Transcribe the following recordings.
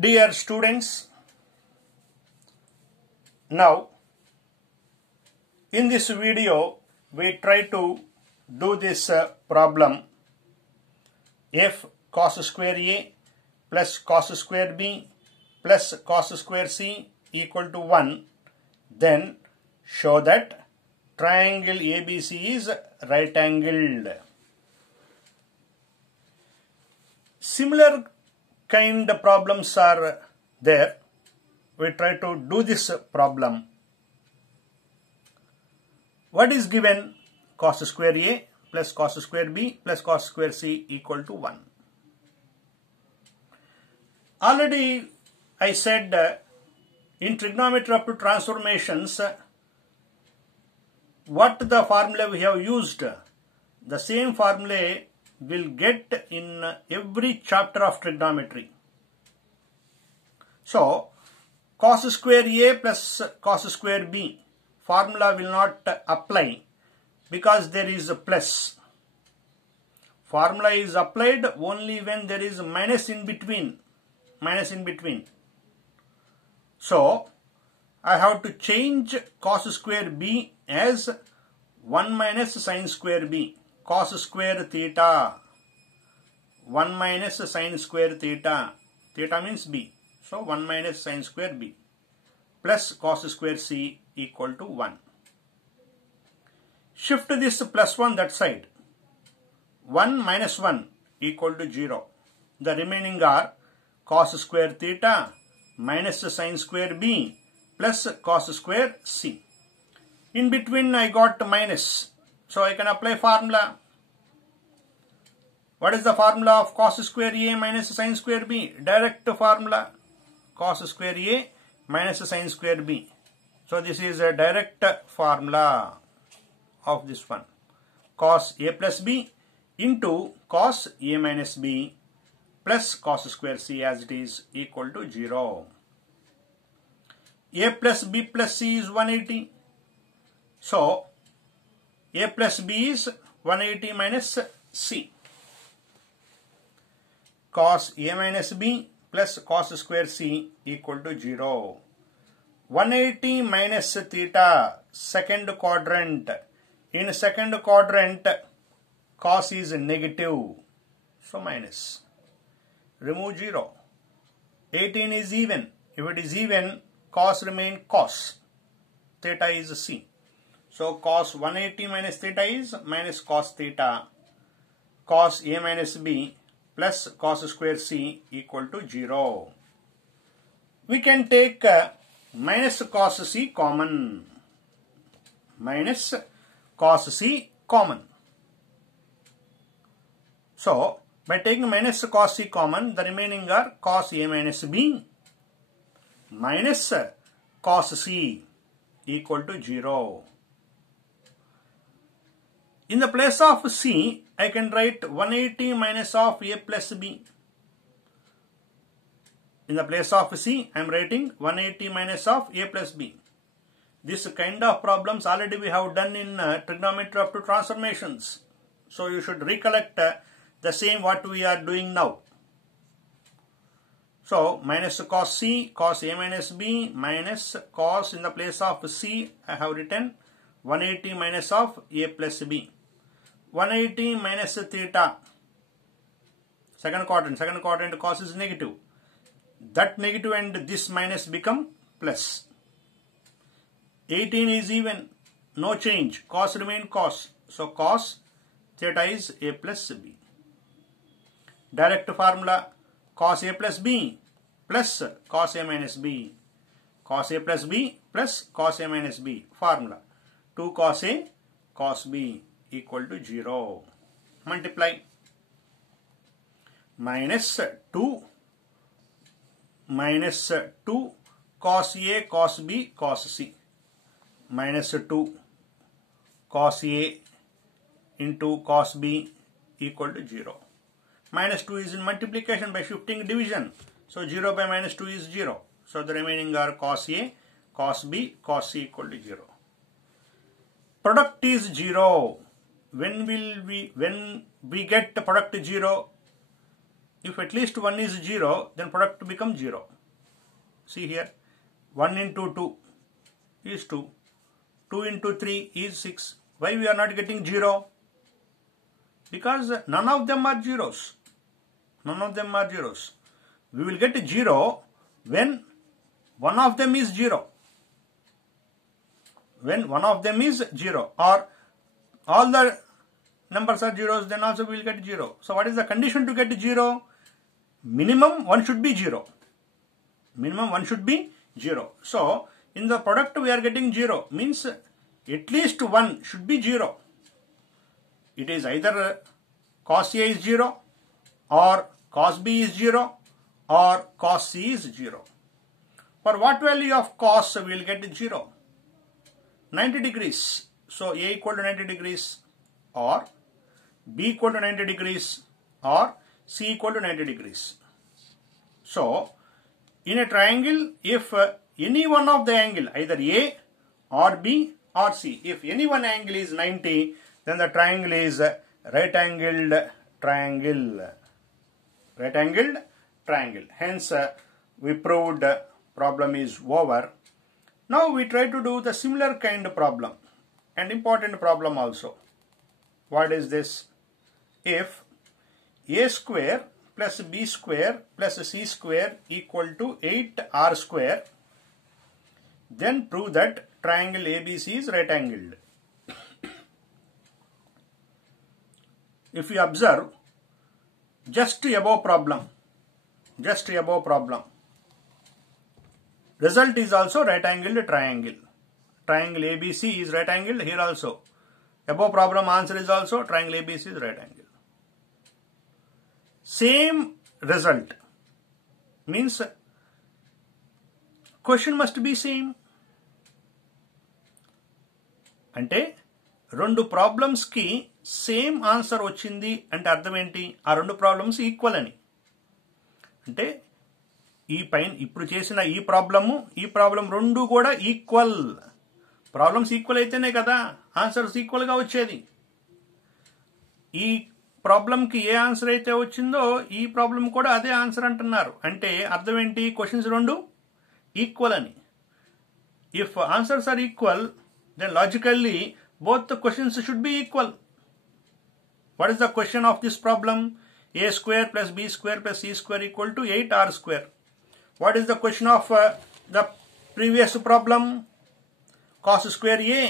Dear students, now in this video we try to do this problem f cos square a plus cos square b plus cos square c equal to 1, then show that triangle ABC is right angled. Similar kind of problems are there. We try to do this problem. What is given? Cos square a plus cos square b plus cos square c equal to 1. Already I said in trigonometry up to transformations, what the formula we have used, the same formula will get in every chapter of trigonometry. So, cos square a plus cos square b formula will not apply because there is a plus. Formula is applied only when there is minus in between. So, I have to change cos square b as 1 minus sin square b. Cos square theta, 1 minus sin square theta, theta means b, so 1 minus sin square b plus cos square c equal to 1. Shift this plus 1 that side, 1 minus 1 equal to 0. The remaining are cos square theta minus sin square b plus cos square c. In between I got minus. So I can apply formula. What is the formula of cos square a minus sin square b? Direct formula. Cos square a minus sin square b. So this is a direct formula of this one. Cos a plus b into cos a minus b plus cos square c as it is equal to 0. A plus b plus c is 180. So a plus b is 180 minus c. Cos a minus b plus cos square c equal to 0. 180 minus theta, second quadrant. In second quadrant, cos is negative, so minus. Remove 0. 18 is even. If it is even, cos remain cos. Theta is c. So cos 180 minus theta is minus cos theta. Cos a minus b plus cos square c equal to 0. We can take minus cos c common. Minus cos c common. So by taking minus cos c common, the remaining are cos a minus b minus cos c equal to 0. In the place of c, I can write 180 minus of a plus b. In the place of c, I am writing 180 minus of a plus b. This kind of problems already we have done in trigonometry up to transformations. So you should recollect the same what we are doing now. So minus cos c, cos a minus b minus cos, in the place of c I have written 180 minus of a plus b. 180 minus theta, second quadrant cos is negative. That negative and this minus become plus. 18 is even, no change, cos remain cos. So cos theta is a plus b. Direct formula, cos a plus b plus cos a minus b. Cos a plus b plus cos a minus b. Formula, 2 cos a cos b equal to 0. Multiply. Minus 2 cos a cos b cos c. Minus 2 cos a into cos b equal to 0. Minus 2 is in multiplication by shifting division. So 0 by minus 2 is 0. So the remaining are cos a, cos b, cos c equal to 0. Product is 0. When we get the product 0, if at least 1 is 0, then product becomes 0. See here, 1 into 2 is 2, 2 into 3 is 6. Why we are not getting 0? Because none of them are zeros. None of them are zeros. We will get 0 when one of them is 0. When one of them is 0, or all the numbers are zeros, then also we will get 0. So what is the condition to get 0? Minimum 1 should be 0. Minimum 1 should be 0. So in the product we are getting 0, means at least 1 should be 0. It is either cos A is 0, or cos B is 0, or cos C is 0. For what value of cos we will get 0? 90 degrees. So A equal to 90 degrees, or B equal to 90 degrees, or C equal to 90 degrees. So in a triangle, if any one of the angle, either A or B or C, if any one angle is 90, then the triangle is right angled triangle. Right angled triangle. Hence we proved problem is over. Now we try to do the similar kind of problem, and important problem also. What is this? If A square plus B square plus C square equal to 8R square, then prove that triangle ABC is right angled. If you observe, just above problem, result is also right angled triangle. Triangle ABC is right angled here also. Above problem answer is also triangle ABC is right angled. Same result means question must be same. అంటే రెండు problems కి same answer వచ్చింది అంటే అర్థం ఏంటి? ఆ రెండు problems equal అని. అంటే ఈ పైన ఇప్పుడు చేసిన ఈ ప్రాబ్లం రెండు కూడా ఈక్వల్. ప్రాబ్లమ్స్ ఈక్వల్ అయితేనే కదా ఆన్సర్స్ ఈక్వల్ గా వచ్చేది. ఈ ప్రాబ్లంకి ఏ ఆన్సర్ అయితే వచ్చిందో ఈ ప్రాబ్లం కూడా అదే ఆన్సర్ అంటున్నారు. అంటే అర్థం ఏంటి? క్వశ్చన్స్ రెండు ఈక్వల్ అని. If answers are equal, then logically both the questions should be equal. What is the question of this problem? A square plus B square plus C square equal to 8R square. What is the question of the previous problem? Cos square A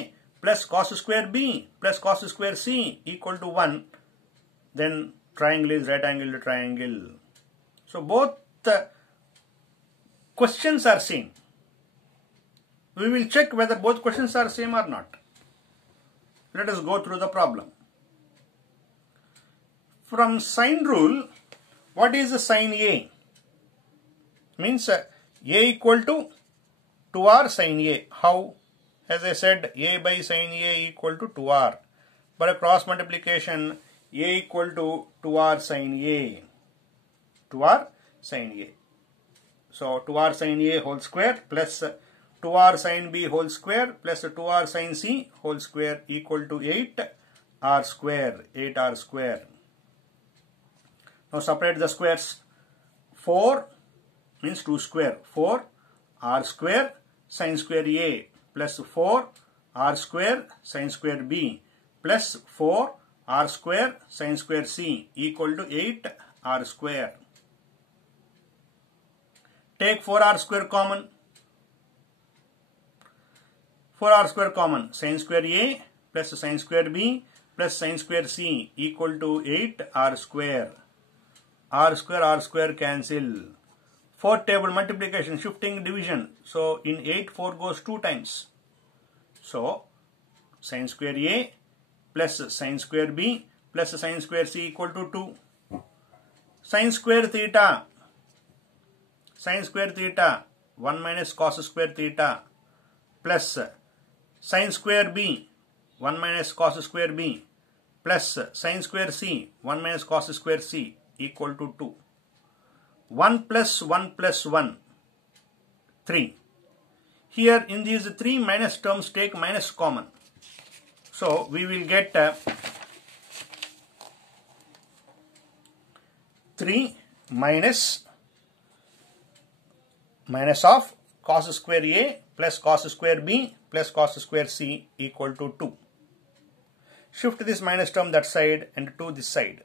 plus cos square B plus cos square C equal to 1. Then triangle is right angled triangle. So both the questions are same. We will check whether both questions are same or not. Let us go through the problem. From sine rule, what is the sine A? Means A equal to 2R sine A. How? As I said, A by sine A equal to 2R. By cross multiplication, A equal to 2R sine A. 2R sine A. So 2R sine A whole square plus 2R sin B whole square plus 2R sin C whole square equal to 8R square. 8R square. Now separate the squares. 4 means 2 square. 4R square sin square A plus 4R square sin square B plus 4R square sin square C equal to 8R square. Take 4R square common. 4R square common. Sin square A plus sin square B plus sin square C equal to 8R square. R square cancel. 4th table multiplication, shifting division. So in 8 4 goes 2 times. So sin square A plus sin square B plus sin square C equal to 2. Sin square theta. Sin square theta 1 minus cos square theta plus sin square B 1 minus cos square B plus sin square C 1 minus cos square C equal to 2. 1 plus 1 plus 1 3. Here in these 3 minus terms take minus common. So we will get 3 minus of cos square A plus cos square B plus cos square C equal to 2. Shift this minus term that side and to this side.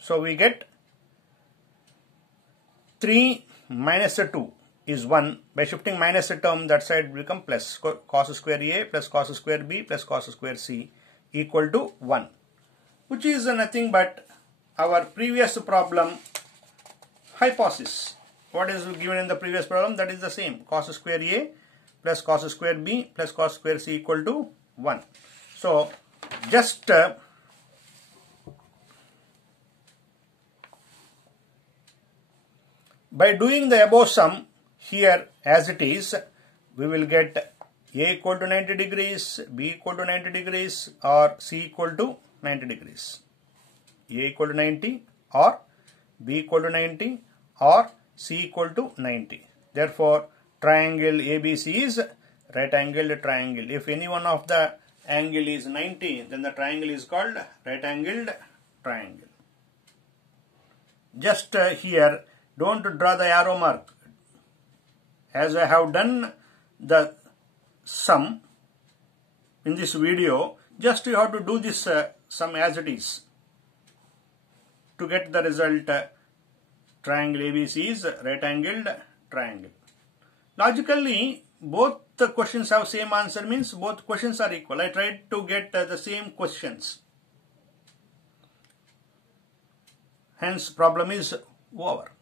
So we get 3 minus 2 is 1. By shifting minus a term that side will become plus cos square A plus cos square B plus cos square C equal to 1, which is nothing but our previous problem hypothesis. What is given in the previous problem? That is the same, cos square A plus cos square B plus cos square C equal to 1. So just by doing the above sum here as it is, we will get A equal to 90 degrees, B equal to 90 degrees, or C equal to 90 degrees. A equal to 90 or B equal to 90 or C equal to 90. Therefore, triangle ABC is right angled triangle. If any one of the angle is 90, then the triangle is called right angled triangle. Just here, don't draw the arrow mark. As I have done the sum in this video, just you have to do this sum as it is to get the result. Triangle ABC is right angled triangle. Logically, both the questions have same answer, means both questions are equal. I tried to get the same questions. Hence, problem is over.